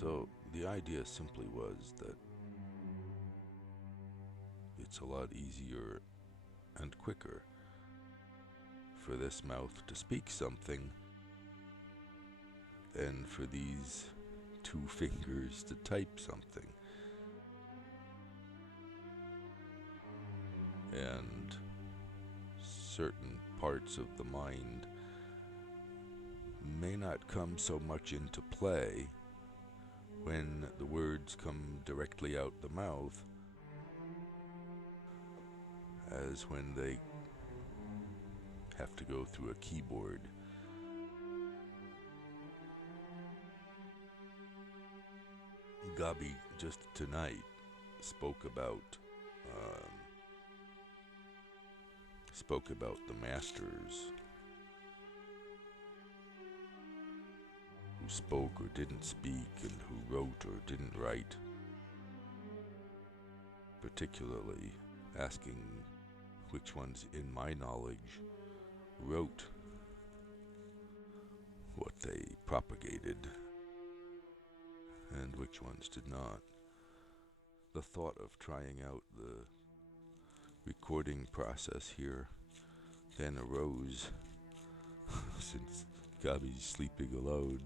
So the idea simply was that it's a lot easier and quicker for this mouth to speak something than for these two fingers to type something. And certain parts of the mind may not come so much into play when the words come directly out the mouth as when they have to go through a keyboard. Gabi just tonight spoke about the masters who spoke or didn't speak, and who wrote or didn't write, particularly asking which ones in my knowledge wrote what they propagated and which ones did not. The thought of trying out the recording process here then arose since Gabi's sleeping alone,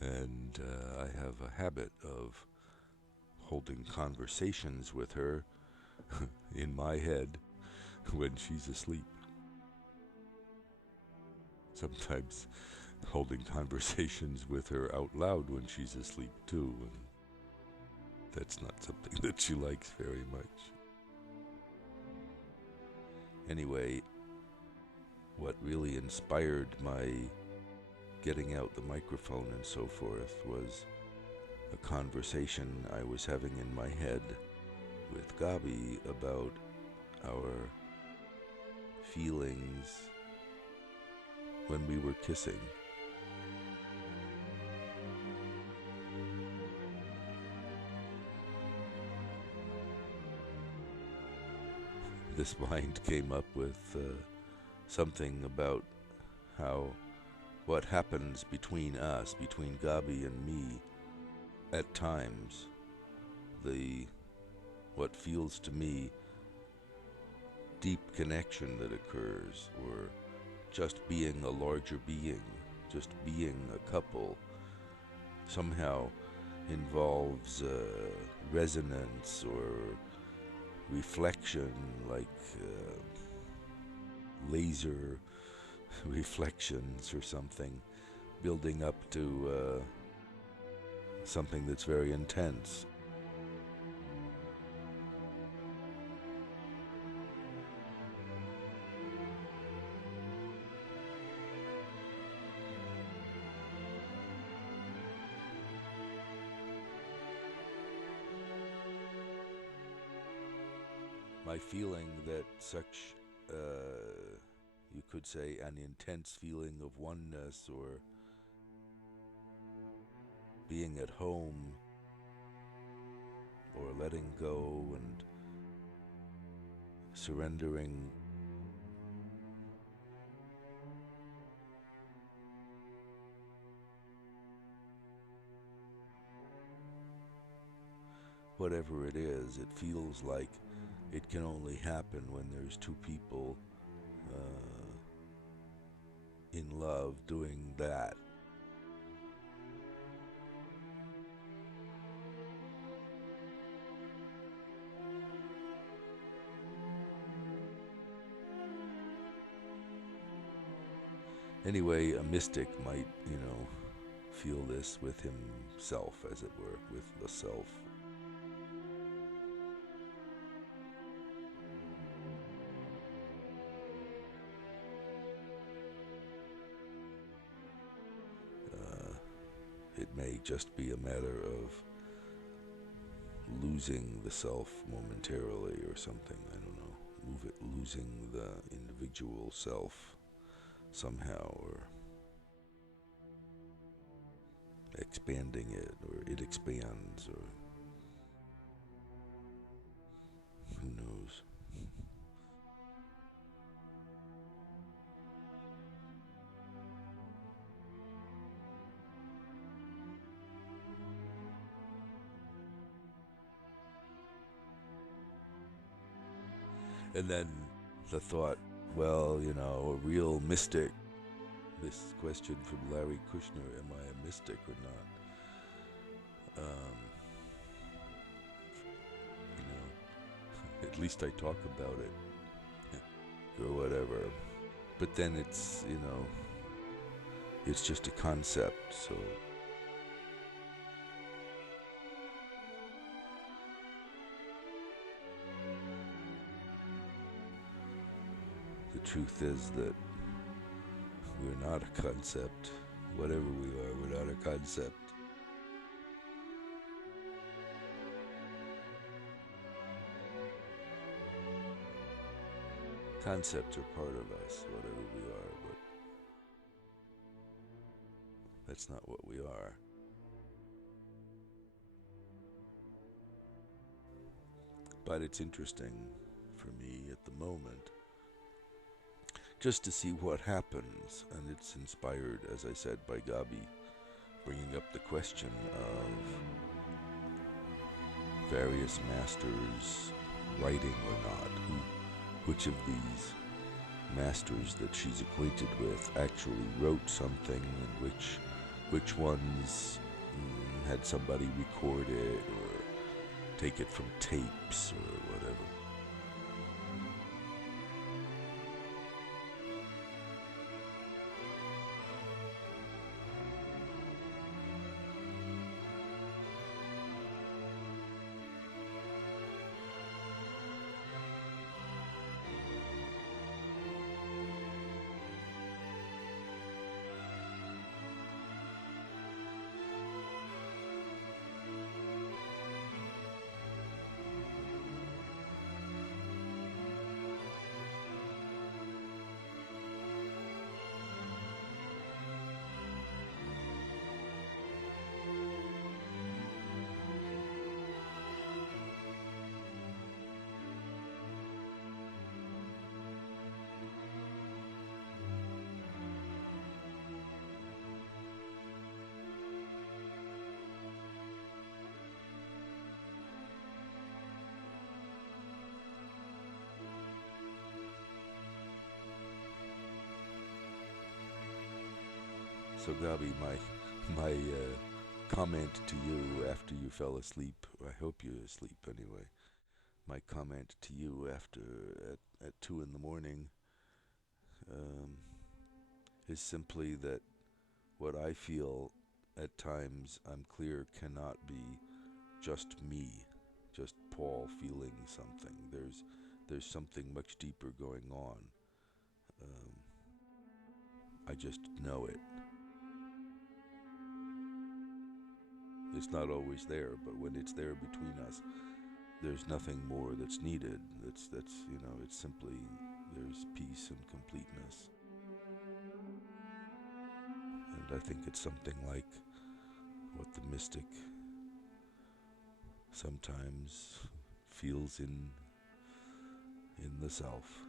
and I have a habit of holding conversations with her in my head when she's asleep. Sometimes holding conversations with her out loud when she's asleep too, and that's not something that she likes very much. Anyway, what really inspired my getting out the microphone and so forth was a conversation I was having in my head with Gabi about our feelings when we were kissing. This mind came up with something about how what happens between us, between Gabi and me, at times, what feels to me deep connection that occurs, or just being a larger being, just being a couple, somehow involves resonance or reflection, like laser reflections or something, building up to something that's very intense. My feeling that such, you could say, an intense feeling of oneness, or being at home, or letting go and surrendering, whatever it is, it feels like it can only happen when there's two people in love doing that. Anyway, a mystic might, feel this with himself, as it were, with the self. It may just be a matter of losing the self momentarily or something, I don't know, losing the individual self somehow, or expanding it, or it expands, or who knows. And then the thought, well, you know, a real mystic. This question from Larry Kushner, am I a mystic or not? You know, at least I talk about it, or whatever. But then it's, you know, it's just a concept, so the truth is that we're not a concept. Whatever we are, we're not a concept. Concepts are part of us, whatever we are, but that's not what we are. But it's interesting for me at the moment just to see what happens, and it's inspired, as I said, by Gabi bringing up the question of various masters writing or not, which of these masters that she's acquainted with actually wrote something, and which ones had somebody record it or take it from tapes or whatever. So Gabi, my comment to you after you fell asleep, I hope you're asleep anyway, my comment to you after at 2 in the morning is simply that what I feel at times, I'm clear, cannot be just me, just Paul feeling something. There's something much deeper going on. I just know it. It's not always there, but when it's there between us, there's nothing more that's needed. That's you know, it's simply, there's peace and completeness. And I think it's something like what the mystic sometimes feels in the self.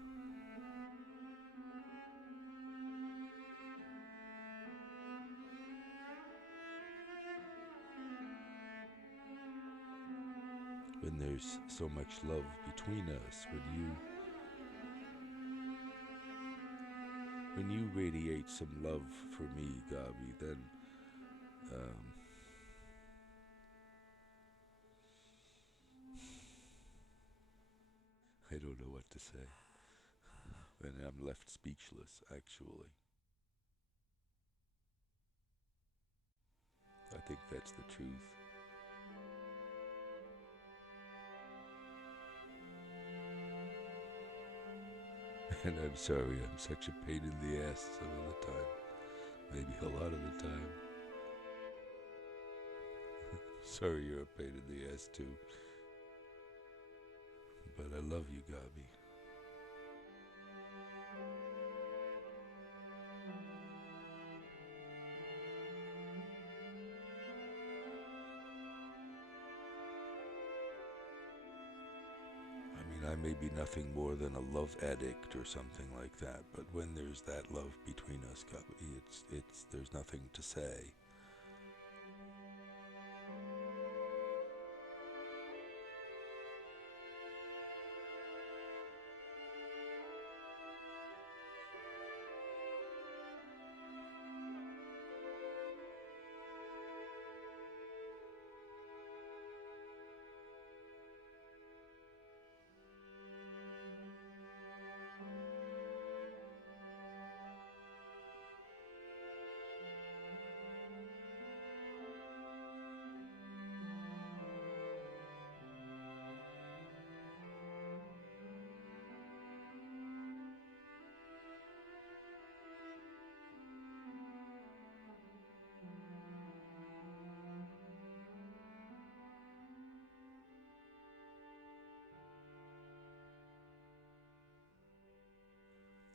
When there's so much love between us, when you radiate some love for me, Gabi, then I don't know what to say. And I'm left speechless, actually. I think that's the truth. And I'm sorry, I'm such a pain in the ass some of the time. Maybe a lot of the time. Sorry you're a pain in the ass too. But I love you, Gabi. I may be nothing more than a love addict or something like that, but when there's that love between us, Gabi, there's nothing to say.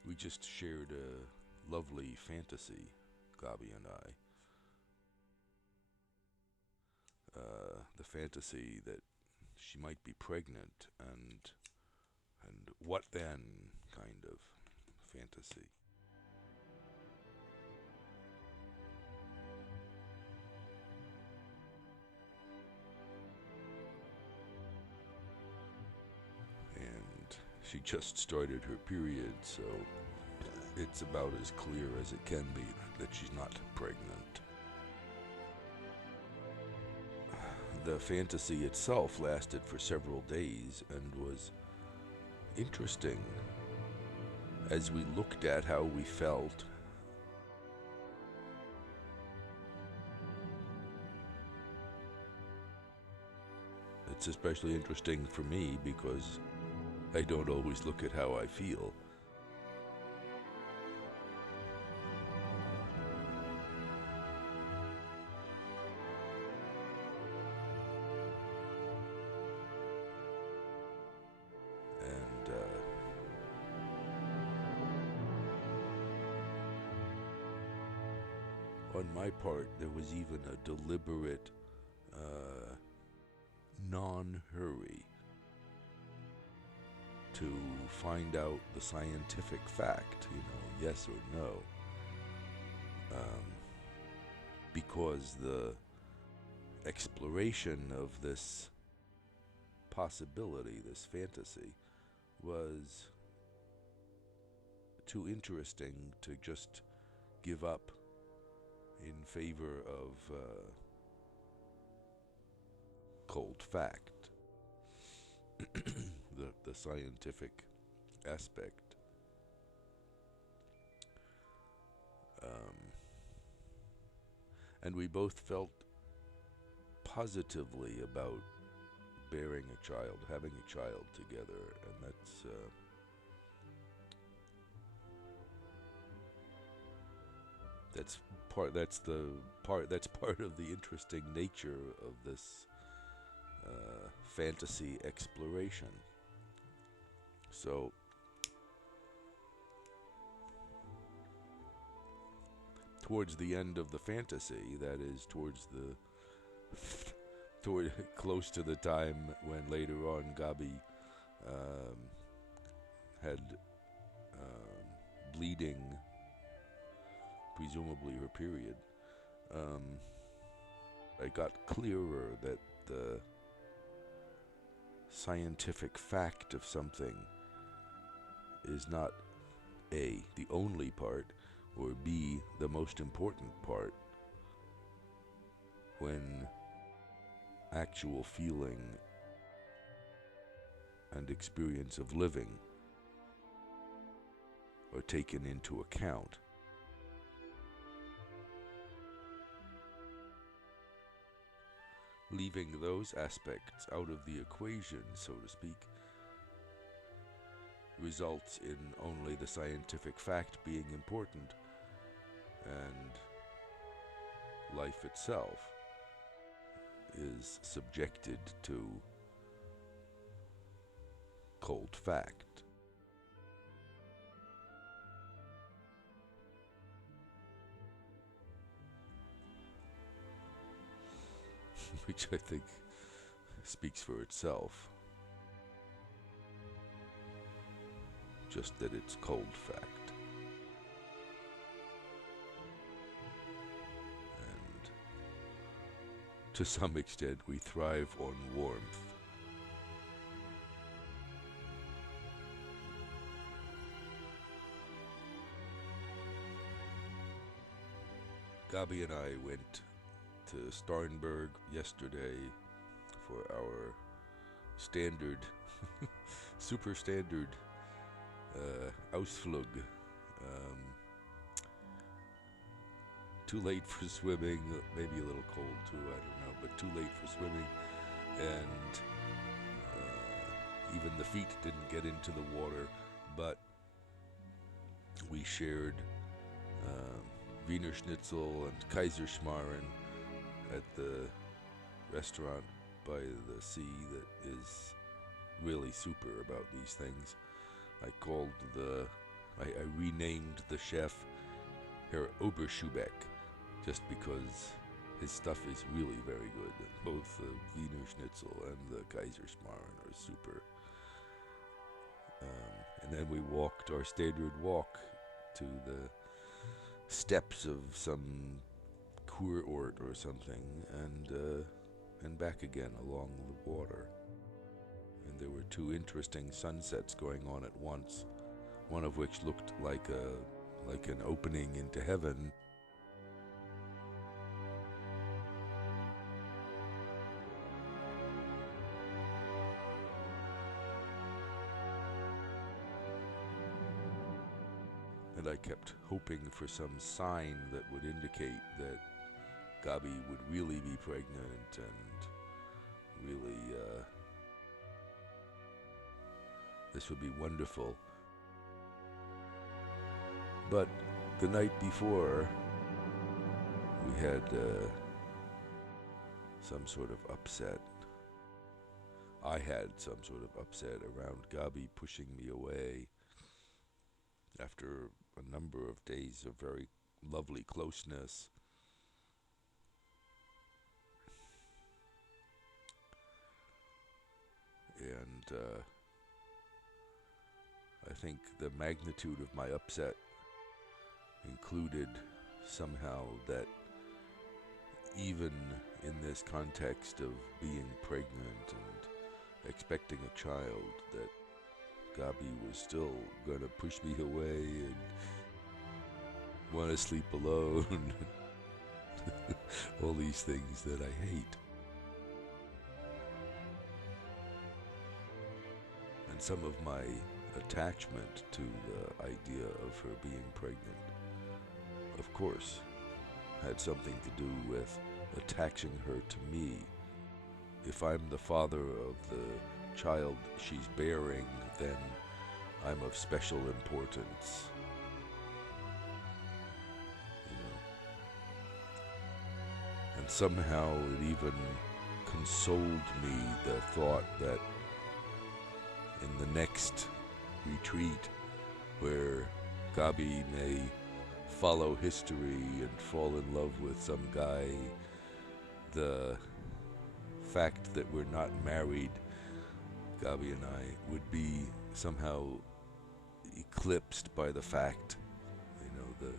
we just shared a lovely fantasy, Gabi and I. The fantasy that she might be pregnant, and what then kind of fantasy. And she just started her period, so it's about as clear as it can be that she's not pregnant. The fantasy itself lasted for several days and was interesting as we looked at how we felt. It's especially interesting for me because I don't always look at how I feel. On my part, there was even a deliberate non-hurry to find out the scientific fact, yes or no. Because the exploration of this possibility, this fantasy, was too interesting to just give up in favor of cold fact, the scientific aspect. And we both felt positively about bearing a child, having a child together, and that's part of the interesting nature of this fantasy exploration. So towards the end of the fantasy, that is toward close to the time when later on Gabi had bleeding, presumably her period, I got clearer that the scientific fact of something is not A, the only part, or B, the most important part, when actual feeling and experience of living are taken into account. Leaving those aspects out of the equation, so to speak, results in only the scientific fact being important, and life itself is subjected to cold fact. Which I think speaks for itself. Just that it's cold fact. And to some extent we thrive on warmth. Gabi and I went to Starnberg yesterday for our standard, super standard Ausflug. Too late for swimming, maybe a little cold too, I don't know, but too late for swimming, and even the feet didn't get into the water, but we shared Wiener Schnitzel and Kaiserschmarren at the restaurant by the sea that is really super about these things. I called the I renamed the chef Herr Oberschubeck just because his stuff is really very good. Both the Wiener Schnitzel and the Kaiserschmarrn are super. And then we walked our standard walk to the steps of some Kurort or something, and back again along the water. And there were two interesting sunsets going on at once, one of which looked like an opening into heaven. And I kept hoping for some sign that would indicate that Gabi would really be pregnant and really, this would be wonderful. But the night before, we had some sort of upset. I had some sort of upset around Gabi pushing me away after a number of days of very lovely closeness. And I think the magnitude of my upset included somehow that even in this context of being pregnant and expecting a child, that Gabi was still going to push me away and want to sleep alone. All these things that I hate. And some of my attachment to the idea of her being pregnant, of course, had something to do with attaching her to me. If I'm the father of the child she's bearing, then I'm of special importance. You know. And somehow it even consoled me the thought that in the next retreat, where Gabi may follow history and fall in love with some guy, the fact that we're not married, Gabi and I, would be somehow eclipsed by the fact, the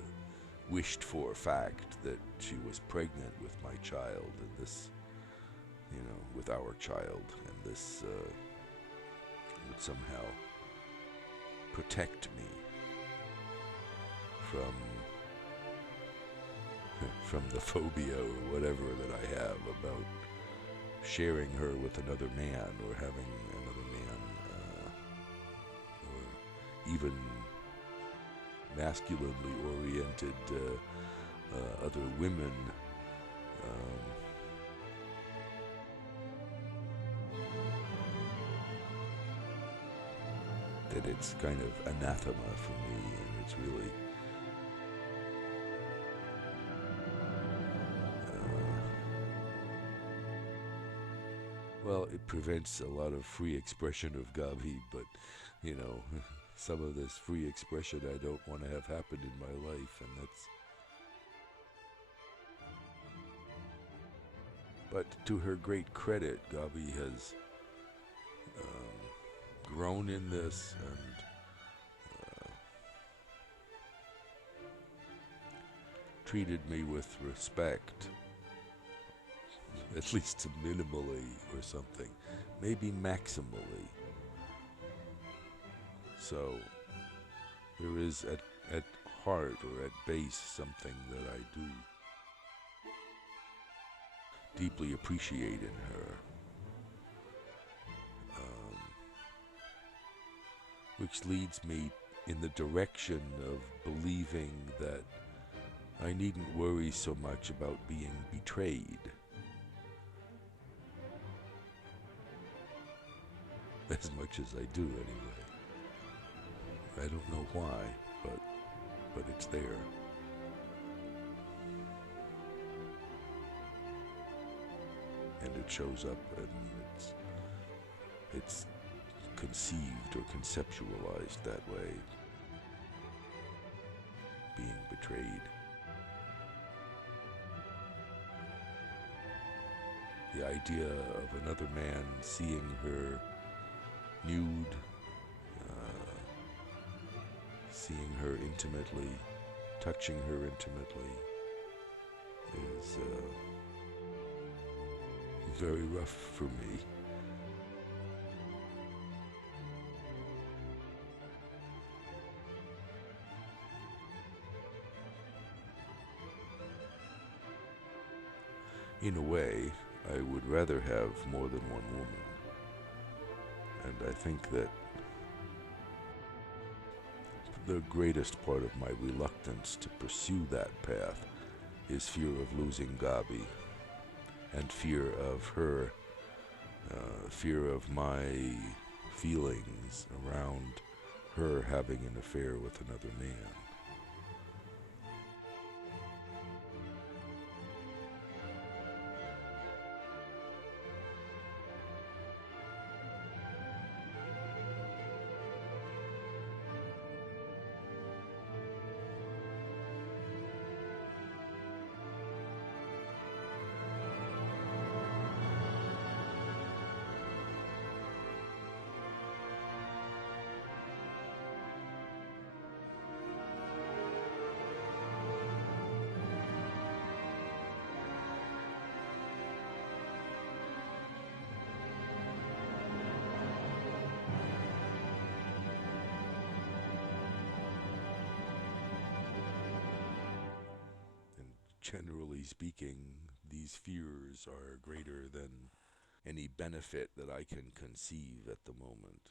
wished for fact that she was pregnant with my child, and this, with our child, and this would somehow protect me from the phobia or whatever that I have about sharing her with another man, or having another man, or even masculinely oriented other women. That it's kind of anathema for me, and it's really well, it prevents a lot of free expression of Gabi, but some of this free expression I don't want to have happen in my life, and that's. But to her great credit, Gabi has grown in this and treated me with respect, at least minimally or something, maybe maximally. So there is at heart or at base something that I do deeply appreciate in her, which leads me in the direction of believing that I needn't worry so much about being betrayed. As much as I do, anyway. I don't know why, but it's there. And it shows up, and it's conceived or conceptualized that way. trade. The idea of another man seeing her nude, seeing her intimately, touching her intimately, is very rough for me. In a way, I would rather have more than one woman. And I think that the greatest part of my reluctance to pursue that path is fear of losing Gabi, and fear of her, fear of my feelings around her having an affair with another man. Generally speaking, these fears are greater than any benefit that I can conceive at the moment.